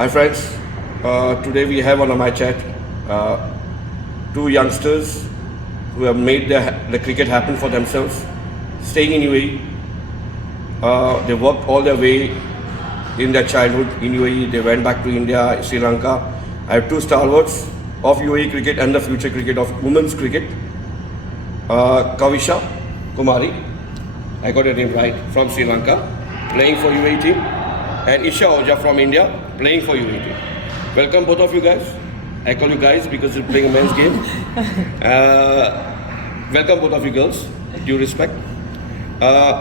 Hi friends, today we have on my chat two youngsters who have made the cricket happen for themselves, staying in UAE. They worked all their way in their childhood in UAE. They went back to India, Sri Lanka. I have two stalwarts of UAE cricket and the future cricket of women's cricket. Kavisha Kumari, I got her name right, from Sri Lanka, playing for UAE team, and Esha Oza from India, playing for UAE team. Welcome both of you guys. I call you guys because you're playing a men's game. Welcome both of you girls, due respect.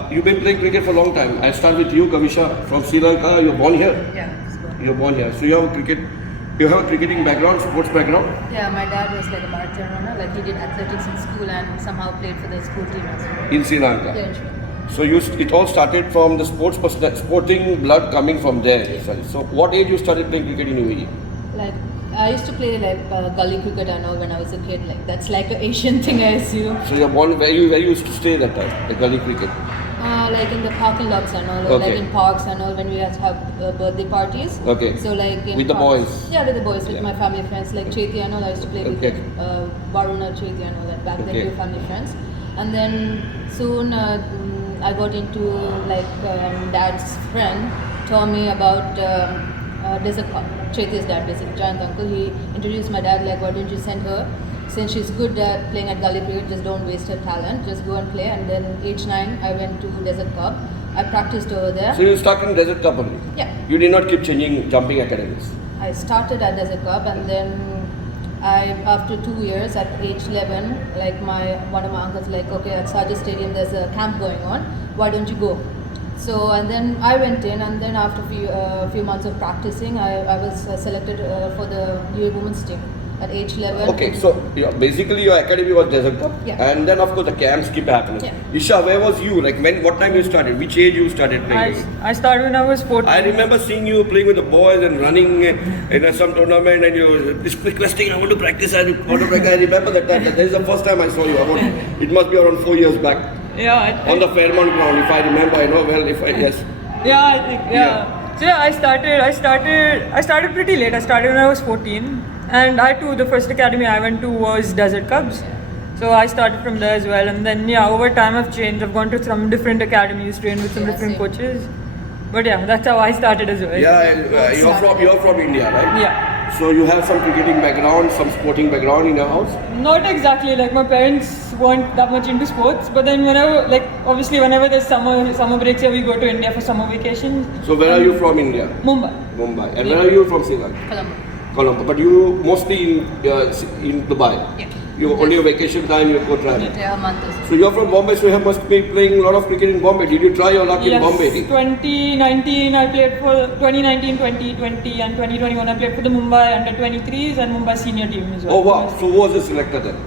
You've been playing cricket for a long time. I'll start with you, Kavisha, from Sri Lanka. You're born here? Yeah, I was born. You're born here. So you have a cricketing background, sports background? Yeah, my dad was like a marathon runner. Like he did athletics in school and somehow played for the school team as well. In Sri Lanka? Yeah, sure. So it all started from the sporting blood coming from there. Yeah. So what age you started playing cricket in UAE? Like I used to play like gully cricket and all when I was a kid. Like that's like an Asian thing, I assume. So you're born where you used to stay that time, the gully cricket? Like in the parking lots and all, like in parks and all when we had to have birthday parties. Okay. So like in with the parks. boys? Yeah, with the boys, with my family friends like Chethi and all. I used to play with Varuna, Chethi and all that. Back then we were family friends. And then soon I got into like dad's friend told me about there's a Chethi's dad, basically giant uncle. He introduced my dad like, why don't you send her? Since she's good at playing at gully cricket, just don't waste her talent. Just go and play. And then age 9, I went to Desert Cup. I practiced over there. So you started in Desert Cup only? Yeah. You did not keep changing jumping academies? I started at Desert Cup and then after 2 years at age 11, like one of my uncles like, okay, at Saja Stadium there's a camp going on. Why don't you go? So and then I went in and then after few months of practicing, I was selected for the UAE women's team. At age 11. Okay, so basically your academy was Desert Cup, and then of course the camps keep happening. Yeah. Isha, where was you? Like what time you started? Which age you started playing? I started when I was 14. I remember seeing you playing with the boys and running in some tournament, and you requesting, I want to practice. I remember that time. That is the first time I saw you. It must be around 4 years back. Yeah. On the Fairmont ground, if I remember. I know well. Yes. Yeah, I think. Yeah. So yeah, I started pretty late. I started when I was 14. And the first academy I went to was Desert Cubs. So I started from there as well. And then, over time I've changed. I've gone to some different academies, trained with some different coaches. But yeah, that's how I started as well. Yeah, you're from India, right? Yeah. So you have some cricketing background, some sporting background in your house? Not exactly. Like my parents weren't that much into sports. But then whenever there's summer breaks here, we go to India for summer vacations. So where are you from India? Mumbai. And where are you from Sri Lanka? Colombo. But you mostly in Dubai? Yeah. You only a vacation time you go travel? Yeah, a month or so. So you're from Bombay, so you must be playing a lot of cricket in Bombay. Did you try your luck in Bombay? 2019 I played for 2019, 2020 and 2021 I played for the Mumbai under 23s and Mumbai senior team as well. Oh wow, so who was the selector then?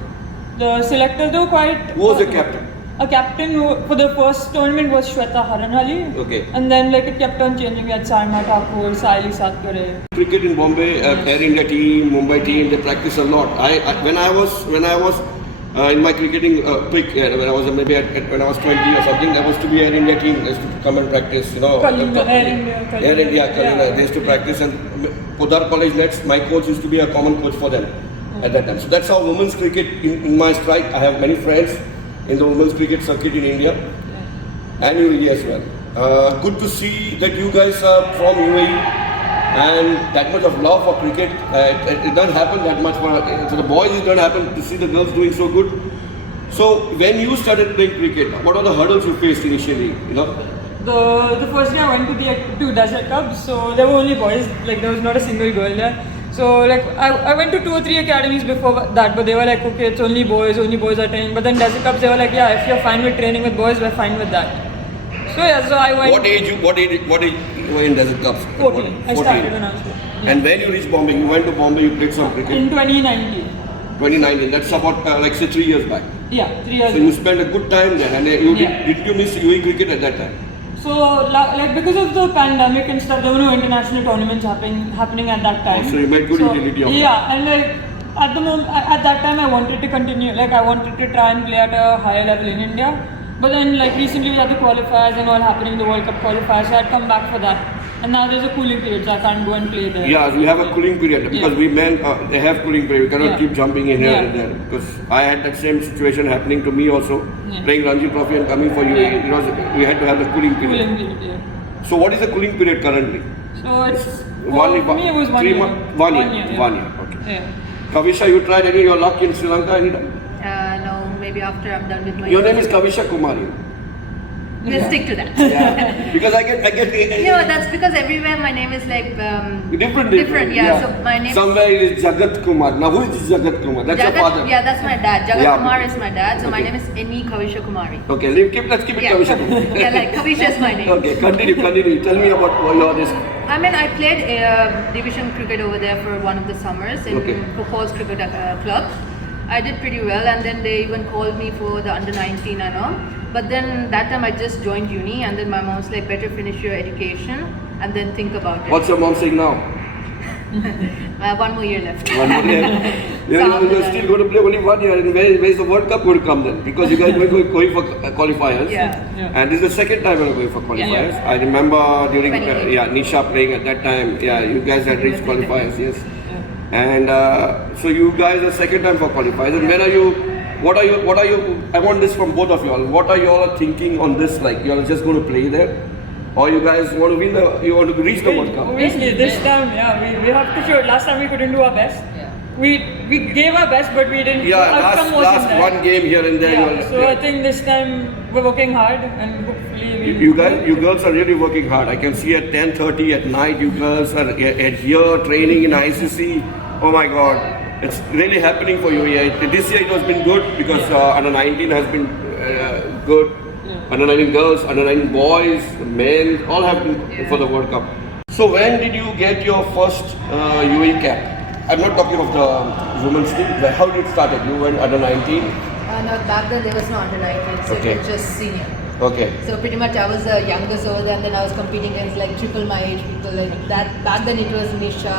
The selector though Who was the captain? A captain for the first tournament was Shweta Haranhali. Okay. And then it kept on changing. We had Sarma Thakur, Saili Satkare. Cricket in Bombay, Air India team, Mumbai team, they practice a lot. When I was in my cricketing peak, when I was when I was 20 or something, I was to be Air India team. I used to come and practice, Kalinga, Air India, Kalinga. They used to practice, and Podar College Nets, my coach used to be a common coach for them at that time. So that's how women's cricket in my strike. I have many friends in the women's cricket circuit in India and UAE as well. Good to see that you guys are from UAE and that much of love for cricket. It doesn't happen that much for the boys. It doesn't happen to see the girls doing so good. So when you started playing cricket, what are the hurdles you faced initially? The first day I went to Desert Cubs, so there were only boys. There was not a single girl there. So I went to 2 or 3 academies before that, but they were like, okay, it's only boys are training. But then Desert Cups, they were like, yeah, if you're fine with training with boys, we're fine with that. So yeah, so I went. What age you were in Desert Cups? 14. I started when I was 14. And when you reached Bombay, you went to Bombay, you played some cricket? In 2019. 2019, that's about say 3 years back. Yeah, 3 years. So you spent a good time there, and did you miss UAE cricket at that time? So, because of the pandemic and stuff, there were no international tournaments happening at that time. Oh, so you made good utility of it. Yeah, and at that time I wanted to continue, I wanted to try and play at a higher level in India. But then recently we had the qualifiers and all happening, the World Cup qualifiers, so I had come back for that. And now there's a cooling period, so I can't go and play there. Yeah, we have a cooling period because we men they have cooling period. We cannot Yeah. keep jumping in here Yeah. and there because I had that same situation happening to me also. Yeah. Playing Ranji Trophy and coming for UAE, Yeah. it was, we had to have the cooling period. Cooling period, yeah. So what is the cooling period currently? So it's One for me it was 1 3 year. months. 1 year. Yeah. 1 year. Okay. Yeah. Kavisha, you tried any of your luck in Sri Lanka anytime? No, maybe after I'm done with my. Your name is Kavisha Kumari. Let's stick to that. Yeah. Because I get No, that's because everywhere my name is like different. Yeah, so my name. Somewhere it is Jagat Kumar. Now who is Jagat Kumar? That's your father. Yeah, that's my dad. Jagat Yeah. Kumar is my dad. So my Okay. name is Eni Kavisha Kumari. Okay, let's keep it Yeah. Kavisha Kumari. Yeah, like Kavisha is my name. Okay, continue. Tell me about your this. I mean, I played division cricket over there for one of the summers in Okay. Falls Cricket Club. I did pretty well, and then they even called me for the under 19 and all. But then that time I just joined uni, and then my mom's like, better finish your education and then think about it. What's your mom saying now? One more year left. One more year. You're still going to play only 1 year, and where is the World Cup going to come then? Because you guys were going for qualifiers. Yeah. And this is the second time you're going for qualifiers. I remember during 2018. Nisha playing at that time. Yeah, you guys had reached qualifiers, yes. And so you guys are second time for qualifiers. And when are you? What are you? I want this from both of you all. What are you all thinking on this? Like you are just going to play there, or you guys want to win the? You want to reach the World Cup? Obviously, this time, we have to show it. Last time we couldn't do our best. Yeah. We gave our best, but we didn't. Yeah, outcome wasn't last there. one game here and there. Yeah, so I think this time we're working hard, and hopefully You girls are really working hard. I can see at 10:30 at night, you girls are at here training in ICC. Oh my God, it's really happening for you. Yeah, this year it has been good because under 19 has been good. Under 19 girls, under 19 boys, men, all have been for the World Cup. So when did you get your first UAE cap? I'm not talking of the women's team. How did it start? You went under 19. No, back then there was no under 19, so Okay. it was just senior. Okay. So pretty much I was the youngest over there, and then I was competing against like triple my age people like that. Back then it was Nisha,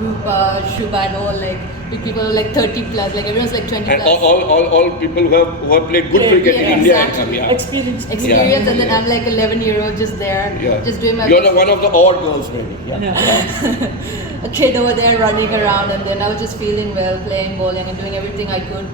Rupa, Shubha, and all like big people were like 30 plus, like everyone's like 20 And plus. all people who have played good cricket in India and exactly. come, yeah. experience. Experience, and then I'm like 11-year-old just there, Yeah. just doing my You're best. one of the odd girls, maybe. Yeah. A kid over there running around, and then I was just feeling well, playing bowling and doing everything I could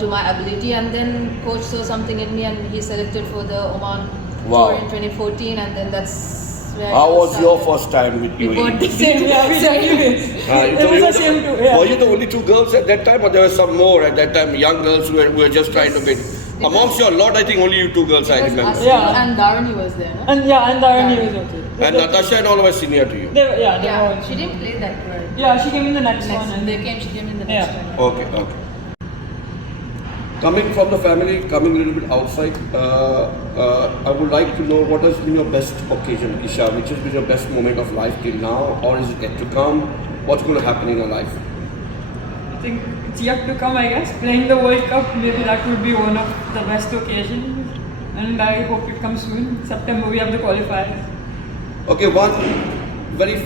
to my ability. And then coach saw something in me, and he selected for the Oman Wow. tour in 2014, and then that's where How it was started. your first time with We UAE? both the same. Yeah, anyways. So It was you the same too. Yeah. Were you the only two girls at that time, or there were some more at that time? Young girls who were just trying to win. Amongst your lot, I think only you two girls I Because remember. Asli Yeah. and Dharani was there, no? And Dharani was okay. And Natasha and all were senior to you. They were Yeah, all- she didn't play that well. Yeah, she came in the next one. And She came in the next Yeah. one. Okay. Coming from the family, coming a little bit outside, I would like to know what has been your best occasion, Isha, which has been your best moment of life till now, or is it yet to come? What's going to happen in your life? I think it's yet to come, I guess. Playing the World Cup, maybe that would be one of the best occasions. And I hope it comes soon. September, we have the qualifiers. Okay, one very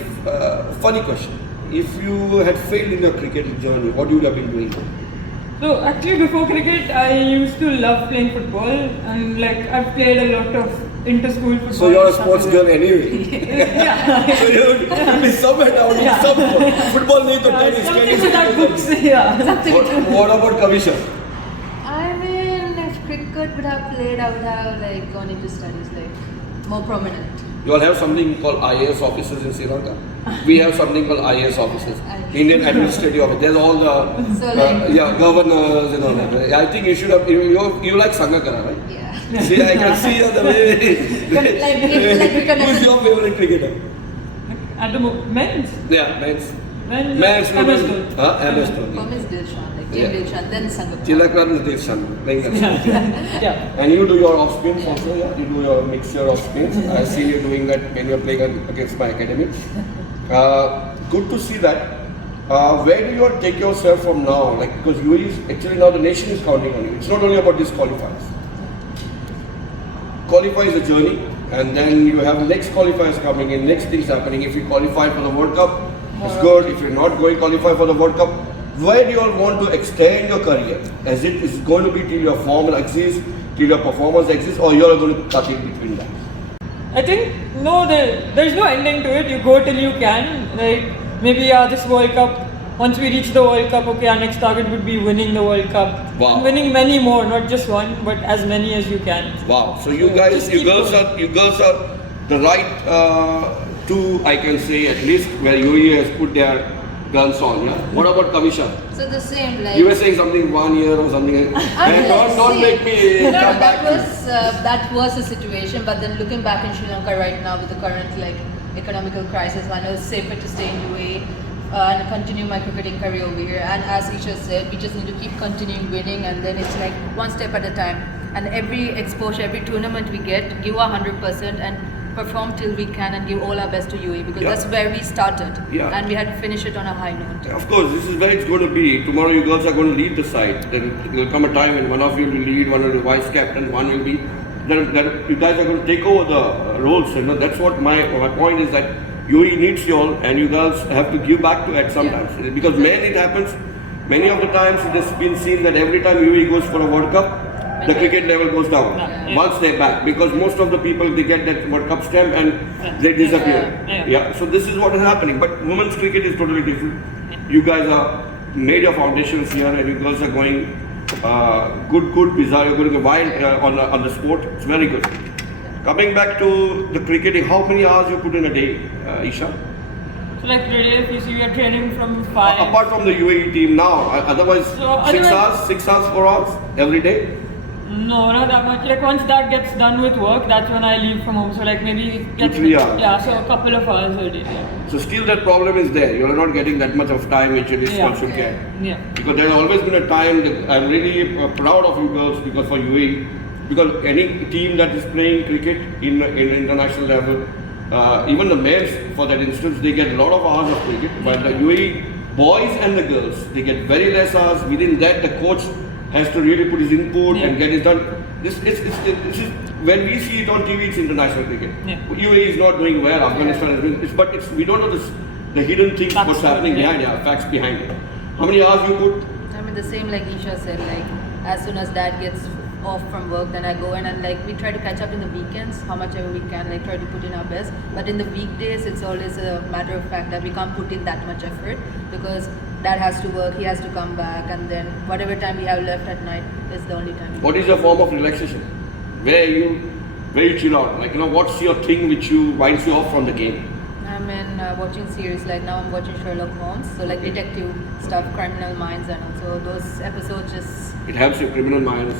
funny question. If you had failed in your cricket journey, what would you have been doing? So actually before cricket, I used to love playing football, and like I've played a lot of inter-school football. So you're a and stuff sports like girl that. anyway. Yeah. So you would be somewhere down in some football nahi to tennis. Something with that books, yeah. What about Kavisha? I mean, if cricket would have played, I would have like gone into studies, like more prominent. You all have something called IAS officers in Sri Lanka. We have something called IAS officers, Indian Administrative Office. There's all the So like- governors and all that. I think you should have. You like Sangakara, right? Yeah. See, I can see the way. Like we can Who's your favorite cricketer? At the men's. Yeah, men's. Men's. MS Dhoni. MS Dhoni. Home is Dilshan, like Yeah. Jim Dilshan, then Sangapore. Tilakratna Dilshan, playing that. Yeah. And you do your off spins also, yeah? You do your mixture of spins. I see you doing that when you're playing against my academy. Good to see that. Where do you take yourself from now? Like, because UAE is actually now the nation is counting on you. It's not only about this qualifiers. Qualify is a journey, and then you have next qualifiers coming in, next things happening. If you qualify for the World Cup, it's good. If you're not going to qualify for the World Cup, where do you all want to extend your career? Is it going to be till your form exists, till your performance exists, or you're going to cut in between that? I think no, there's no ending to it. You go till you can. Like maybe this World Cup. Once we reach the World Cup, okay, our next target would be winning the World Cup. Wow. And winning many more, not just one, but as many as you can. Wow. So you guys, you girls are the right two, I can say at least, where UAE has put their guns on. Yeah. What about Kavisha? So the same, like You were saying something 1 year or something. Don't make me no, come back. that was the situation. But then looking back in Sri Lanka right now with the current like economical crisis, I know it's safer to stay in UAE. And continue my cricketing career over here. And as Esha said, we just need to keep continuing winning, and then it's like one step at a time. And every exposure, every tournament we get, give our 100% and perform till we can and give all our best to UAE, because that's where we started. Yeah. And we had to finish it on a high note. Of course, this is where it's going to be. Tomorrow you girls are going to lead the side. Then there will come a time when one of you will lead, one will be vice captain, one will be. Then you guys are going to take over the roles. You know, that's what my point is, that UAE needs you all, and you girls have to give back to it sometimes. Because when it happens, many of the times it has been seen that every time UAE goes for a World Cup, the cricket level goes down once they're back, because most of the people, they get that World Cup stamp and they disappear. Yeah. So this is what is happening. But women's cricket is totally different. You guys are made your foundations here, and you girls are going good bizarre. You're going wild on the sport. It's very good. Coming back to the cricketing, how many hours you put in a day, Esha? So like today, if you see, we are training from 5. Apart from the UAE team now, otherwise, 6 hours, 4 hours every day? No, not that much. Like once that gets done with work, that's when I leave from home. So like maybe 2-3 hours. Yeah, so a couple of hours a day. So still that problem is there. You are not getting that much of time which it is one should get. Yeah. Because there has always been a time that I'm really proud of you girls, because for UAE, because any team that is playing cricket in international level, even the males for that instance, they get a lot of hours of cricket, but the UAE boys and the girls, they get very less hours. Within that, the coach has to really put his input and get it done. This is when we see it on TV, it's international cricket. UAE is not doing well, Afghanistan is doing, but we don't know the hidden things, what's happening behind it, facts behind it. How many hours you put? I mean, the same like Esha said, like as soon as dad gets off from work, then I go in and like we try to catch up in the weekends, how much ever we can, like try to put in our best. But in the weekdays, it's always a matter of fact that we can't put in that much effort, because dad has to work, he has to come back, and then whatever time we have left at night is the only time. What is your form of relaxation? Where you chill out? Like, what's your thing which winds you off from the game? I mean, watching series, like now I'm watching Sherlock Holmes, so like detective stuff, Criminal Minds, and also those episodes just... It helps you, Criminal Minds.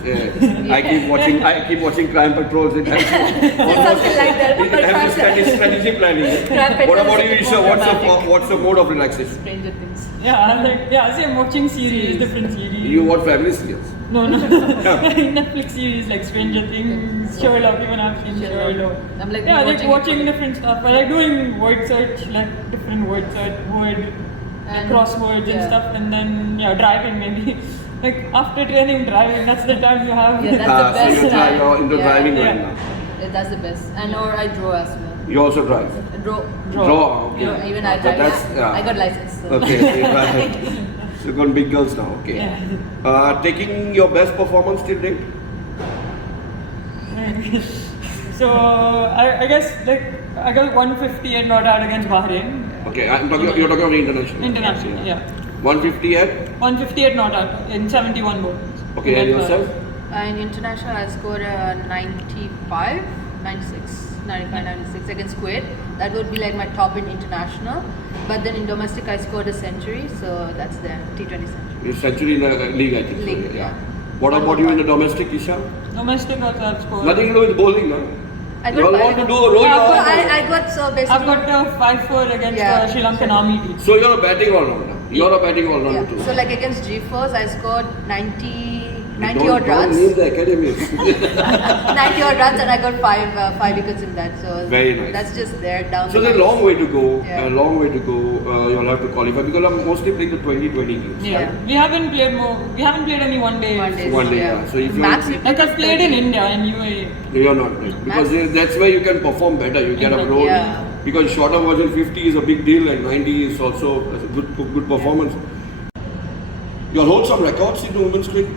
I keep watching Crime Patrols. It helps you. Something like that. It helps you strategy planning. What about you, Esha? What's your mode of relaxation? Stranger Things. Same, watching series, different series. You watch family serials? No. Netflix series like Stranger Things, Sherlock, even I've seen Sherlock. I'm like watching different stuff. I like doing word search, like different word search, crosswords and stuff, and then driving maybe. Like after training, driving, that's the time you have. Yeah, that's the best so time. you're into driving right now. Yeah, that's the best. And or I draw as well. You also drive? Draw. Okay. Even I drive. I got license. So. Okay, so you drive. So you've got big girls now, okay. Yeah. Taking your best performance till date? So I guess like I got 150 at not out against Bahrain. Okay, you're talking about international. International, yeah. 150 at? 150 at not out in 71 balls. Okay, and yourself? In international, I scored 95, 96 against Kuwait. That would be like my top in international. But then in domestic, I scored a century, so that's the T20 century. Your century in the league, I think. League, so, yeah. What about you in the domestic, Esha? Domestic also I've scored. Nothing to do with bowling, no? I You all want to do a roll I got so basically. I've got 5-4 against Sri Lankan army team. So you're a batting all-rounder. You're a batting all-rounder too. So like against G4s, I scored 90 odd Don't runs. name the academy. 90 odd runs, and I got five wickets in that. So Very nice. That's just there down. So there's a long way to go. A long way to go. You'll have to qualify, because I'm mostly playing the 2020 games. Yeah. Right? We haven't played more. We haven't played any one day. One day, yeah. So if Max, you Like I've played in India and UAE. you're not playing, because that's where you can perform better. You get a role. Yeah. Because shorter version 50 is a big deal, and 90 is also a good performance. You'll hold some records in the women's cricket.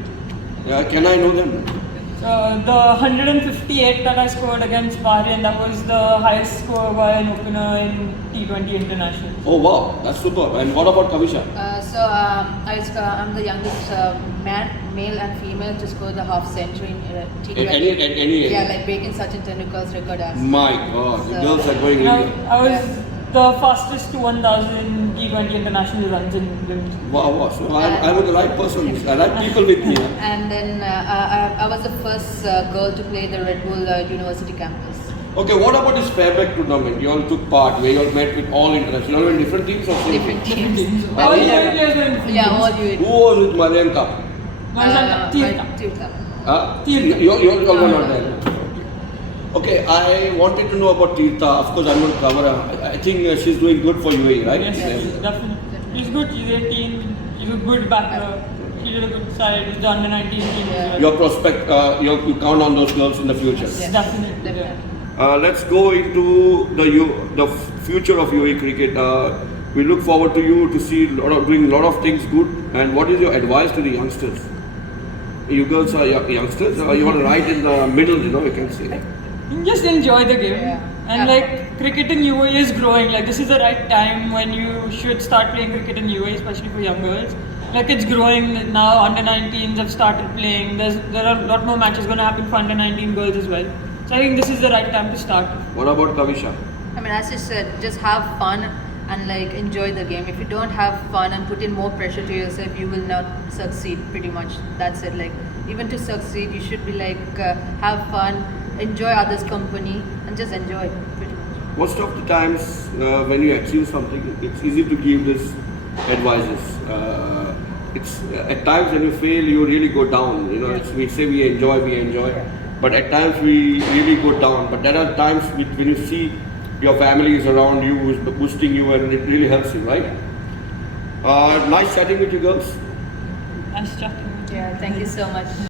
Yeah, can I know them? So the 158 that I scored against Bahrain, that was the highest score by an opener in T20 international. Oh wow, that's super. And what about Kavisha? I'm the youngest male and female to score the half century in T20. At any age? Yeah, like breaking Sachin Tendulkar's record as. My God, the So- girls are going Now, in. I was the fastest to 1,000 T20 international runs in England. Wow, wow. So I'm the right person. I like people with me. Huh? And then I was the first girl to play the Red Bull University campus. Okay, what about this Fairback tournament? You all took part, where you all met with all international. You all in different teams or same Different team? teams. All UAE players were in Yeah, all you. Who was with Marianka? Tirtha. You all were not there. Okay, I wanted to know about Tirtha. Of course, I'm going to cover her. I think she's doing good for UAE, right? Yes, definitely. She's good. She's 18. She's a good backer. She did a good side with the under 19 team as well. Your prospect, you count on those girls in the future. Yes. Definitely. Yeah. Let's go into the future of UAE cricket. We look forward to you to see doing a lot of things good. And what is your advice to the youngsters? You girls are youngsters. You want to ride in the middle, you can say. Just enjoy the game. Yeah. And like cricket in UAE is growing. Like this is the right time when you should start playing cricket in UAE, especially for young girls. Like it's growing now. Under 19s have started playing. There are a lot more matches going to happen for under 19 girls as well. So I think this is the right time to start. What about Kavisha? I mean, as you said, just have fun and like enjoy the game. If you don't have fun and put in more pressure to yourself, you will not succeed. Pretty much, that's it. Like even to succeed, you should be like have fun, enjoy others' company, and just enjoy. Pretty much. Most of the times when you achieve something, it's easy to give this advices. It's at times when you fail, you really go down. We say we enjoy, but at times we really go down. But there are times when you see your family is around you, who is boosting you, and it really helps you, right? Nice chatting with you girls. Nice chatting. Yeah, thank you so much.